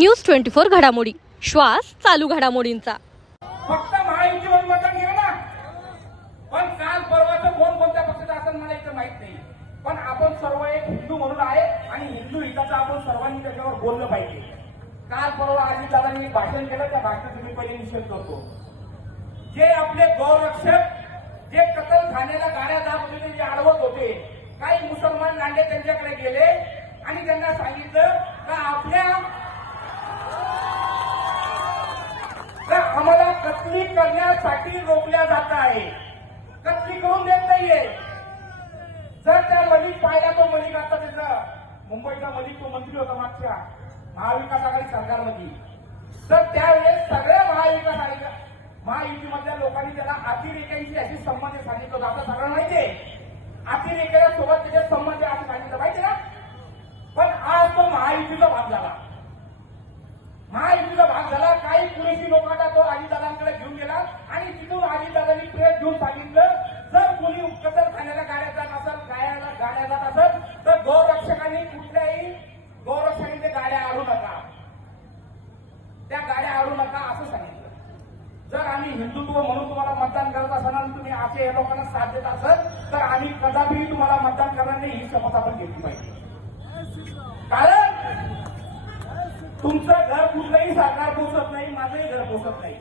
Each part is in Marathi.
न्यूज ट्वेंटी फोर घडामोडी. श्वास चालू घडामोडींचा. फक्त महायुतीवर मतदान घेऊ ना. पण काल परवाचं कोण कोणत्या पक्षाचं असं मला इथं माहीत नाही. पण आपण सर्व एक हिंदू म्हणून आहे आणि हिंदू हिताचं आपण सर्वांनी त्याच्यावर बोललं पाहिजे. काल परवा अजित दादांनी भाषण केलं त्या भाषणाचा मी पहिले निषेध करतो. जे आपले गौरक्षक जे कतलखान्याला गाड्या जात होते जे अडवत होते काही मुसलमान दांडे त्यांच्याकडे गेले आणि त्यांना सांगितलं का आपल्या तर आम्हाला कत्ली करण्यासाठी रोखल्या जात आहे. कच्ची करून देत नाहीये. जर त्या मलिक पाहिला तो मलिक आता त्याचा मुंबईचा मलिक तो मंत्री होता मागच्या महाविकास आघाडी सरकारमध्ये तर त्यावेळेस सगळ्या महाविकास आघाडी महायुतीमधल्या लोकांनी त्याला अतिरेक्यांशी अशी संबंध सांगितलं होतं. आता सगळं माहितीये. अतिरेक्याच्या सोबत त्याचे संबंध असं सांगितलं माहिती ना पण आज तो महायुतीचा महायुतीचा भाग झाला काही पुरेशी लोकांना तो अजितदादांकडे घेऊन गेला आणि तिथून अजितदादांनी प्रेस घेऊन सांगितलं जर कोणी कतलखान्याला गाड्या जात असेल गाड्याला गाड्या जात असेल तर गौरक्षकांनी कुठल्याही गौरक्षकांनी ते गाड्या आणू नका त्या गाड्या आडू नका असं सांगितलं. जर आम्ही हिंदुत्व म्हणून तुम्हाला मतदान करत असाल आणि तुम्ही असे या लोकांना साथ देत असाल तर आम्ही कदापि तुम्हाला मतदान करणार नाही ही शपथ आपण घेतली पाहिजे. कारण तुमचं घर कुठलंही सरकार पोचत नाही माझंही घर पोचत नाही.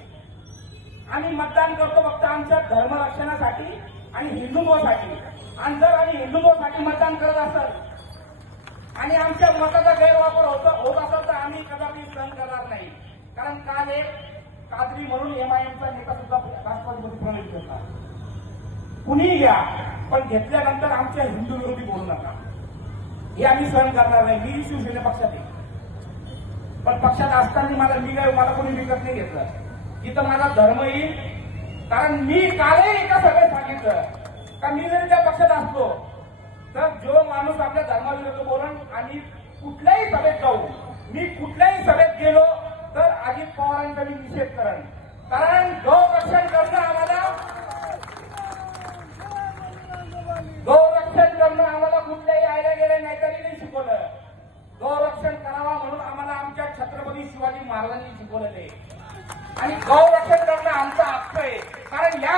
आम्ही मतदान करतो फक्त आमच्या धर्मरक्षणासाठी आणि हिंदुत्वासाठी. आणि जर आम्ही हिंदुत्वासाठी मतदान करत असाल आणि आमच्या मताचा गैरवापर होत होत असेल तर आम्ही कदापि सहन करणार कारण काल एक कादरी म्हणून एमआयएमचा नेता सुद्धा राष्ट्रवादीमध्ये प्रवेश करता कुणी घ्या पण घेतल्यानंतर आमच्या हिंदू विरोधी बोलू नका. हे आम्ही सहन करणार नाही. मी शिवसेने पक्षात येईल पण पक्षात असताना मला मी काय मला कोणी विकत नाही घेतलं. इथं माझा धर्म येईल. कारण मी कालही एका सभेत सांगितलं का मी जरी त्या पक्षात असतो तर जो माणूस आपल्या धर्माविरुद्ध बोलून आणि कुठल्याही सभेत जाऊ मी कुठल्याही सभेत गेलो पवारांचा मी निषेध करेन कारण गौरक्षण करणं आम्हाला गौरक्षण करणं आम्हाला कुठल्याही आयला गेले नाही तरी नाही शिकवलं. गौरक्षण करावा म्हणून आम्हाला आमच्या छत्रपती शिवाजी महाराजांनी शिकवलेले आणि गौरक्षण करणं आमचा हक्क आहे. कारण या